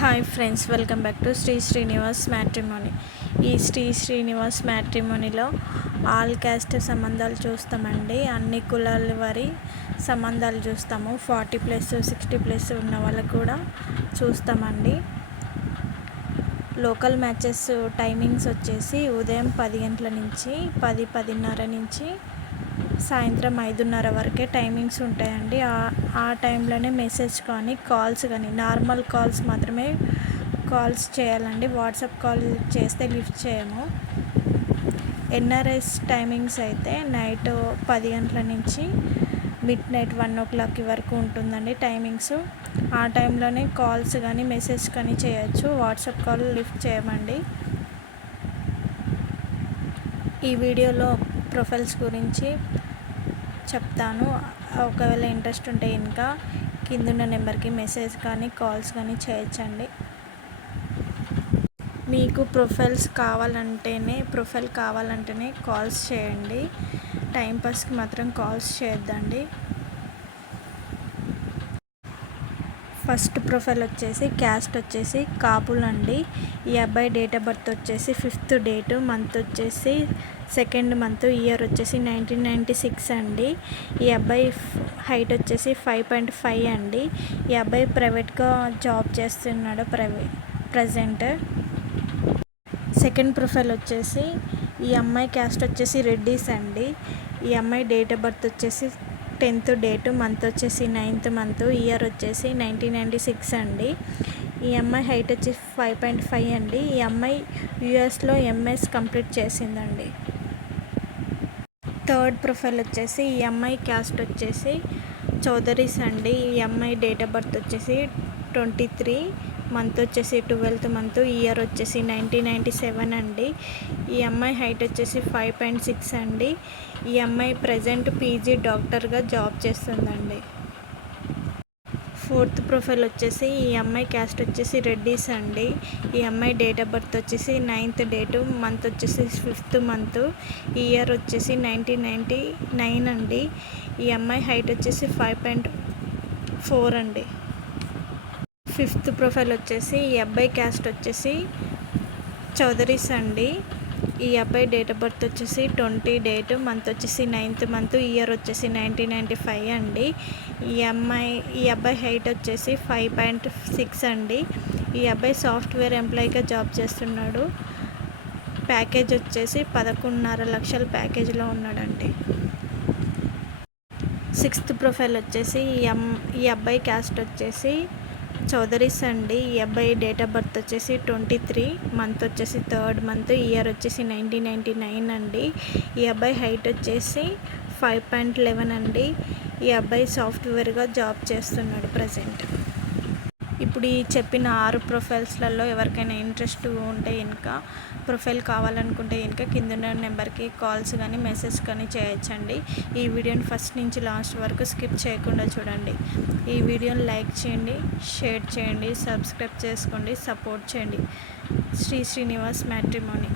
Hi friends, welcome back to Shri Srinivas matrimony. ఈ శ్రీ శ్రీనివాస్ మ్యాట్రిమోనీలో all caste సంబంధాలు చూస్తామండి. అన్ని కులాల వారి సంబంధాలు చూస్తాము. 40+ 60+ ఉన్న వాళ్ళకు కూడా చూస్తామండి. లోకల్ మ్యాచెస్ టైమింగ్స్ వచ్చేసి ఉదయం 10 గంటల నుంచి 10-10:30 నుంచి సాయంత్రం 5:30 వరకే టైమింగ్స్ ఉంటాయండి. ఆ టైంలోనే మెసేజ్ కానీ కాల్స్ కానీ నార్మల్ కాల్స్ మాత్రమే కాల్స్ చేయాలండి. వాట్సాప్ కాల్ చేస్తే లిఫ్ట్ చేయము. ఎన్ఆర్ఎస్ టైమింగ్స్ అయితే నైట్ 10 గంటల నుంచి మిడ్నైట్ 1 వరకు ఉంటుందండి టైమింగ్స్. ఆ టైంలోనే కాల్స్ కానీ మెసేజ్ కానీ చేయొచ్చు. వాట్సాప్ కాల్ లిఫ్ట్ చేయమండి. ఈ వీడియోలో ప్రొఫైల్స్ గురించి చెప్తాను. ఒకవేళ ఇంట్రెస్ట్ ఉంటే ఇంకా కిందున్న నెంబర్కి మెసేజ్ కానీ కాల్స్ కానీ చేయొచ్చండి. మీకు ప్రొఫైల్ కావాలంటేనే కాల్స్ చేయండి. టైంపాస్కి మాత్రం కాల్స్ చేయొద్దండి. ఫస్ట్ ప్రొఫైల్ వచ్చేసి క్యాస్ట్ వచ్చేసి కాపులండి. ఈ అబ్బాయి డేట్ ఆఫ్ బర్త్ వచ్చేసి 5th డేటు, మంత్ వచ్చేసి 2nd మంత్, ఇయర్ వచ్చేసి 1996 అండి. ఈ అబ్బాయి హైట్ వచ్చేసి 5.5 అండి. ఈ అబ్బాయి ప్రైవేట్గా జాబ్ చేస్తున్నాడు ప్రజెంట్. సెకండ్ ప్రొఫైల్ వచ్చేసి ఈ అమ్మాయి క్యాస్ట్ వచ్చేసి రెడ్డిస్ అండి. ఈ అమ్మాయి డేట్ ఆఫ్ బర్త్ వచ్చేసి 10th డేటు, మంత్ వచ్చేసి 9th మంత్, ఇయర్ వచ్చేసి 1996 అండి. ఈ అమ్మాయి హైట్ వచ్చి 5.5 అండి. ఈ అమ్మాయి యూఎస్లో ఎంఎస్ కంప్లీట్ చేసిందండి. థర్డ్ ప్రొఫైల్ వచ్చేసి ఈ అమ్మాయి క్యాస్ట్ వచ్చేసి చౌదరీస్ అండి. ఈ అమ్మాయి డేట్ ఆఫ్ బర్త్ వచ్చేసి 23, మంత్ వచ్చేసి 12th మంత్, ఇయర్ వచ్చేసి 1997 అండి. ఈ అమ్మాయి హైట్ వచ్చేసి 5.6 అండి. ఈ అమ్మాయి ప్రజెంట్ పీజీ డాక్టర్గా జాబ్ చేస్తుందండి. ఫోర్త్ ప్రొఫైల్ వచ్చేసి ఈ అమ్మాయి క్యాస్ట్ వచ్చేసి రెడ్డిస్ అండి. ఈ అమ్మాయి డేట్ ఆఫ్ బర్త్ వచ్చేసి 9th డేటు, మంత్ వచ్చేసి 5th మంత్, ఇయర్ వచ్చేసి 1999 అండి. ఈ అమ్మాయి హైట్ వచ్చేసి 5.4 అండి. ఫిఫ్త్ ప్రొఫైల్ వచ్చేసి ఈ అబ్బాయి క్యాస్ట్ వచ్చేసి చౌదరీస్ అండి. ఈ అబ్బాయి డేట్ ఆఫ్ బర్త్ వచ్చేసి 20 డేటు, మంత్ వచ్చేసి 9th మంత్, ఇయర్ వచ్చేసి 1995 అండి. ఈ అబ్బాయి హైట్ వచ్చేసి 5.6 అండి. ఈ అబ్బాయి సాఫ్ట్వేర్ ఎంప్లాయీగా జాబ్ చేస్తున్నాడు. ప్యాకేజ్ వచ్చేసి 11.5 లక్షల ప్యాకేజ్లో ఉన్నాడండి. సిక్స్త్ ప్రొఫైల్ వచ్చేసి ఈ అబ్బాయి క్యాస్ట్ వచ్చేసి చౌదరీస్ అండి. ఈ అబ్బాయి డేట్ ఆఫ్ బర్త్ వచ్చేసి 23, మంత్ వచ్చేసి 3rd మంత్, ఇయర్ వచ్చేసి 1999 అండి. ఈ అబ్బాయి హైట్ వచ్చేసి 5.11 అండి. ఈ అబ్బాయి సాఫ్ట్వేర్గా జాబ్ చేస్తున్నాడు ప్రజెంట్. ఇప్పుడు ఈ చెప్పిన 6 ప్రొఫైల్స్లలో ఎవరికైనా ఇంట్రెస్ట్ ఉంటే ఇంకా ప్రొఫైల్ కావాలనుకుంటే ఇంకా కింద నెంబర్కి కాల్స్ కానీ మెసేజ్ కానీ చేయొచ్చండి. ఈ వీడియోని ఫస్ట్ నుంచి లాస్ట్ వరకు స్కిప్ చేయకుండా చూడండి. ఈ వీడియోని లైక్ చేయండి, షేర్ చేయండి, సబ్స్క్రైబ్ చేసుకోండి, సపోర్ట్ చేయండి. శ్రీ శ్రీనివాస్ మ్యాట్రిమోనీ.